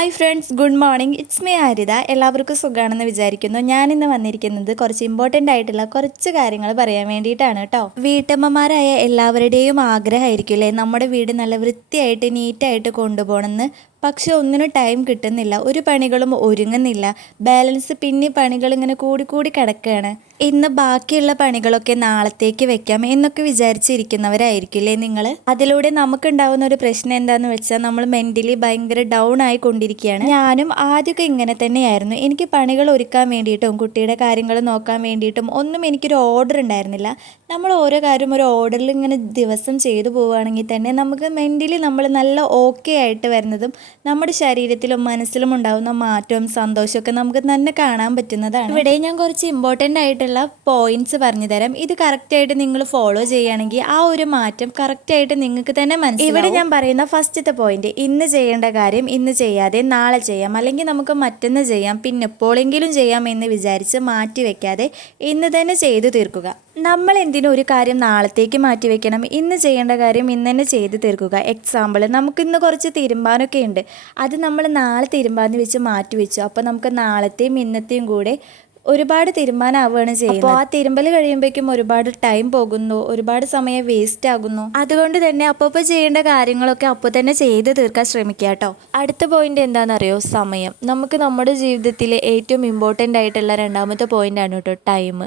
Hi friends, good morning. It's me Aritha. എല്ലാവർക്കും സുഖമാണെന്ന് വിചാരിക്കുന്നു. ഞാനിന്ന് വന്നിരിക്കുന്നത് കുറച്ച് ഇമ്പോർട്ടൻ്റ് ആയിട്ടുള്ള കുറച്ച് കാര്യങ്ങൾ പറയാൻ വേണ്ടിയിട്ടാണ് കേട്ടോ. വീട്ടമ്മമാരായ എല്ലാവരുടെയും ആഗ്രഹമായിരിക്കും അല്ലേ നമ്മുടെ വീട് നല്ല വൃത്തിയായിട്ട് നീറ്റായിട്ട് കൊണ്ടുപോകണമെന്ന്. പക്ഷെ ഒന്നിനും ടൈം കിട്ടുന്നില്ല, ഒരു പണികളും ഒരുങ്ങുന്നില്ല. ബാലൻസ് പിന്നെ പണികൾ ഇങ്ങനെ കൂടി കിടക്കുകയാണ്. ഇന്ന് ബാക്കിയുള്ള പണികളൊക്കെ നാളത്തേക്ക് വെക്കാം എന്നൊക്കെ വിചാരിച്ചിരിക്കുന്നവരായിരിക്കില്ലേ നിങ്ങൾ. അതിലൂടെ നമുക്കുണ്ടാവുന്ന ഒരു പ്രശ്നം എന്താന്ന് വെച്ചാൽ നമ്മൾ മെന്റലി ഭയങ്കര ഡൗൺ ആയി കൊണ്ടിരിക്കുകയാണ്. ഞാനും ആദ്യമൊക്കെ ഇങ്ങനെ തന്നെയായിരുന്നു. എനിക്ക് പണികൾ ഒരുക്കാൻ വേണ്ടിയിട്ടും കുട്ടിയുടെ കാര്യങ്ങൾ നോക്കാൻ വേണ്ടിയിട്ടും ഒന്നും എനിക്കൊരു ഓർഡർ ഉണ്ടായിരുന്നില്ല. നമ്മൾ ഓരോ കാര്യം ഒരു ഓർഡറിൽ ഇങ്ങനെ ദിവസം ചെയ്തു പോവുകയാണെങ്കിൽ തന്നെ നമുക്ക് മെന്റലി നമ്മൾ നല്ല ഓക്കെ ആയിട്ട് വരുന്നതും നമ്മുടെ ശരീരത്തിലും മനസ്സിലും ഉണ്ടാകുന്ന മാറ്റവും സന്തോഷമൊക്കെ നമുക്ക് തന്നെ കാണാൻ പറ്റുന്നതാണ്. ഇവിടെ ഞാൻ കുറച്ച് ഇമ്പോർട്ടൻ്റ് ആയിട്ടുള്ള പോയിന്റ്സ് പറഞ്ഞു തരാം. ഇത് കറക്റ്റായിട്ട് നിങ്ങൾ ഫോളോ ചെയ്യുകയാണെങ്കിൽ ആ ഒരു മാറ്റം കറക്റ്റായിട്ട് നിങ്ങൾക്ക് തന്നെ മനസ്സിലാവും. ഇവിടെ ഞാൻ പറയുന്ന ഫസ്റ്റത്തെ പോയിന്റ്, ഇന്ന് ചെയ്യേണ്ട കാര്യം ഇന്ന് ചെയ്യാതെ നാളെ ചെയ്യാം, അല്ലെങ്കിൽ നമുക്ക് മറ്റൊന്ന് ചെയ്യാം പിന്നെ എപ്പോഴെങ്കിലും ചെയ്യാം എന്ന് വിചാരിച്ച് മാറ്റി വെക്കാതെ ഇന്ന് തന്നെ ചെയ്തു തീർക്കുക. നമ്മൾ എന്തിനും ഒരു കാര്യം നാളത്തേക്ക് മാറ്റി വെക്കണം. ഇന്ന് ചെയ്യേണ്ട കാര്യം ഇന്ന് തന്നെ ചെയ്ത് തീർക്കുക. എക്സാമ്പിൾ, നമുക്കിന്ന് കുറച്ച് തിരുമ്പാനൊക്കെ ഉണ്ട്, അത് നമ്മൾ നാളെ തിരുമ്പാന്ന് വെച്ച് മാറ്റി വെച്ചു. അപ്പോൾ നമുക്ക് നാളത്തെയും ഇന്നത്തെയും കൂടെ ഒരുപാട് തീരുമാനമാവുകയാണ് ചെയ്യുന്നത്. അപ്പോൾ ആ തിരുമ്പൽ കഴിയുമ്പോഴേക്കും ഒരുപാട് ടൈം പോകുന്നു, ഒരുപാട് സമയം വേസ്റ്റ് ആകുന്നു. അതുകൊണ്ട് തന്നെ അപ്പോൾ ചെയ്യേണ്ട കാര്യങ്ങളൊക്കെ അപ്പോൾ തന്നെ ചെയ്ത് തീർക്കാൻ ശ്രമിക്കുക കേട്ടോ. അടുത്ത പോയിന്റ് എന്താണെന്നറിയോ? സമയം. നമുക്ക് നമ്മുടെ ജീവിതത്തിലെ ഏറ്റവും ഇമ്പോർട്ടൻ്റ് ആയിട്ടുള്ള രണ്ടാമത്തെ പോയിന്റ് ആണ് കേട്ടോ, ടൈം.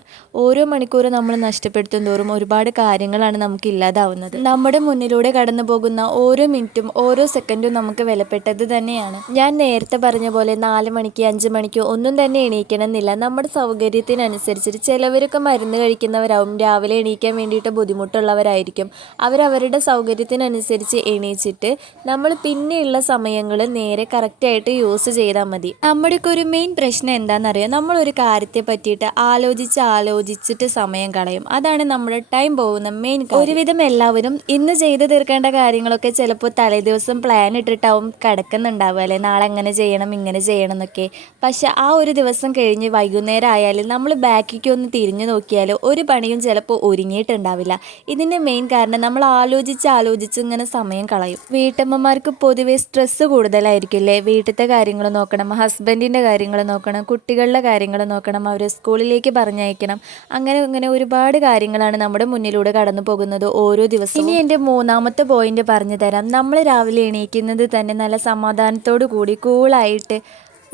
ഓരോ മണിക്കൂറും നമ്മൾ നഷ്ടപ്പെടുത്തും തോറും ഒരുപാട് കാര്യങ്ങളാണ് നമുക്ക് ഇല്ലാതാവുന്നത്. നമ്മുടെ മുന്നിലൂടെ കടന്നു പോകുന്ന ഓരോ മിനിറ്റും ഓരോ സെക്കൻഡും നമുക്ക് വിലപ്പെട്ടത് തന്നെയാണ്. ഞാൻ നേരത്തെ പറഞ്ഞ പോലെ 4 മണിക്ക് 5 മണിക്കോ ഒന്നും തന്നെ എണീക്കണം എന്നില്ല. നമ്മുടെ സൗകര്യത്തിനനുസരിച്ചിട്ട് ചിലവരൊക്കെ മരുന്ന് കഴിക്കുന്നവരാവും, രാവിലെ എണീക്കാൻ വേണ്ടിയിട്ട് ബുദ്ധിമുട്ടുള്ളവരായിരിക്കും. അവരവരുടെ സൗകര്യത്തിനനുസരിച്ച് എണീച്ചിട്ട് നമ്മൾ പിന്നെയുള്ള സമയങ്ങൾ നേരെ കറക്റ്റായിട്ട് യൂസ് ചെയ്താൽ മതി. നമ്മുടെയൊക്കെ ഒരു മെയിൻ പ്രശ്നം എന്താണെന്നറിയാം, നമ്മളൊരു കാര്യത്തെ പറ്റിയിട്ട് ആലോചിച്ചിട്ട് സമയം കളയും. അതാണ് നമ്മുടെ ടൈം പോകുന്ന മെയിൻ കാര്യം. ഒരുവിധം എല്ലാവരും ഇന്ന് ചെയ്ത് തീർക്കേണ്ട കാര്യങ്ങളൊക്കെ ചിലപ്പോൾ തലേദിവസം പ്ലാൻ ഇട്ടിട്ടാവും കിടക്കുന്നുണ്ടാവുക അല്ലേ, നാളെ അങ്ങനെ ചെയ്യണം ഇങ്ങനെ ചെയ്യണം എന്നൊക്കെ. പക്ഷെ ആ ഒരു ദിവസം കഴിഞ്ഞ് വൈകുന്നേരം ആയാലും നമ്മൾ ബാക്കിലേക്ക് ഒന്ന് തിരിഞ്ഞു നോക്കിയാൽ ഒരു പണിയും ചിലപ്പോൾ ഒരുങ്ങിയിട്ടുണ്ടാവില്ല. ഇതിൻ്റെ മെയിൻ കാരണം നമ്മൾ ആലോചിച്ച് ഇങ്ങനെ സമയം കളയും. വീട്ടമ്മമാർക്ക് പൊതുവേ സ്ട്രെസ്സ് കൂടുതലായിരിക്കും അല്ലേ. വീട്ടിലത്തെ കാര്യങ്ങൾ നോക്കണം, ഹസ്ബൻഡിൻ്റെ കാര്യങ്ങൾ നോക്കണം, കുട്ടികളുടെ കാര്യങ്ങൾ നോക്കണം, അവരെ സ്കൂളിലേക്ക് പറഞ്ഞയക്കണം. അങ്ങനെ ഒരുപാട് കാര്യങ്ങളാണ് നമ്മുടെ മുന്നിലൂടെ കടന്നു പോകുന്നത് ഓരോ ദിവസവും. ഇനി എൻ്റെ മൂന്നാമത്തെ പോയിന്റ് പറഞ്ഞു തരാം. നമ്മൾ രാവിലെ എണീക്കുന്നത് തന്നെ നല്ല സമാധാനത്തോടു കൂടി കൂളായിട്ട്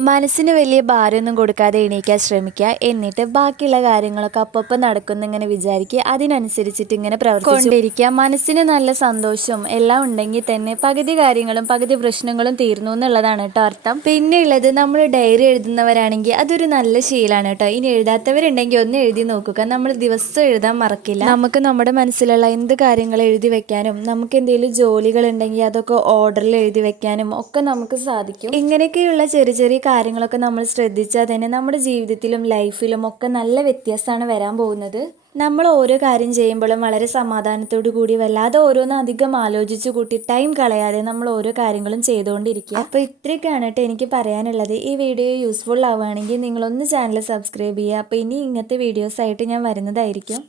മനസ്സിന് വലിയ ഭാരമൊന്നും കൊടുക്കാതെ എണീക്കാൻ ശ്രമിക്കുക. എന്നിട്ട് ബാക്കിയുള്ള കാര്യങ്ങളൊക്കെ അപ്പം നടക്കുന്നു ഇങ്ങനെ വിചാരിക്കുക, അതിനനുസരിച്ചിട്ട് ഇങ്ങനെ പ്രവർത്തിച്ചുകൊണ്ടിരിക്കുക. മനസ്സിന് നല്ല സന്തോഷവും എല്ലാം ഉണ്ടെങ്കിൽ തന്നെ പകുതി കാര്യങ്ങളും പകുതി പ്രശ്നങ്ങളും തീർന്നു എന്നുള്ളതാണ് കേട്ടോ അർത്ഥം. പിന്നെ ഉള്ളത്, നമ്മൾ ഡയറി എഴുതുന്നവരാണെങ്കിൽ അതൊരു നല്ല ശീലമാണ് കേട്ടോ. ഇനി എഴുതാത്തവരുണ്ടെങ്കിൽ ഒന്ന് എഴുതി നോക്കുക. നമ്മൾ ദിവസം എഴുതാൻ മറക്കില്ല. നമുക്ക് നമ്മുടെ മനസ്സിലുള്ള എന്ത് കാര്യങ്ങൾ എഴുതി വെക്കാനും നമുക്ക് എന്തെങ്കിലും ജോലികളുണ്ടെങ്കിൽ അതൊക്കെ ഓർഡറിൽ എഴുതി വെക്കാനും ഒക്കെ നമുക്ക് സാധിക്കും. ഇങ്ങനെയൊക്കെയുള്ള ചെറിയ കാര്യങ്ങളൊക്കെ നമ്മൾ ശ്രദ്ധിച്ചാൽ തന്നെ നമ്മുടെ ജീവിതത്തിലും ലൈഫിലും ഒക്കെ നല്ല വ്യത്യാസമാണ് വരാൻ പോകുന്നത്. നമ്മൾ ഓരോ കാര്യം ചെയ്യുമ്പോഴും വളരെ സമാധാനത്തോടു കൂടി, വല്ലാതെ ഓരോന്നും അധികം ആലോചിച്ച് കൂട്ടി ടൈം കളയാതെ നമ്മൾ ഓരോ കാര്യങ്ങളും ചെയ്തുകൊണ്ടിരിക്കുക. അപ്പോൾ ഇത്രയൊക്കെയാണ് കേട്ടോ എനിക്ക് പറയാനുള്ളത്. ഈ വീഡിയോ യൂസ്ഫുൾ ആവുകയാണെങ്കിൽ നിങ്ങളൊന്ന് ചാനൽ സബ്സ്ക്രൈബ് ചെയ്യുക. അപ്പോൾ ഇനി ഇങ്ങനത്തെ വീഡിയോസായിട്ട് ഞാൻ വരുന്നതായിരിക്കും.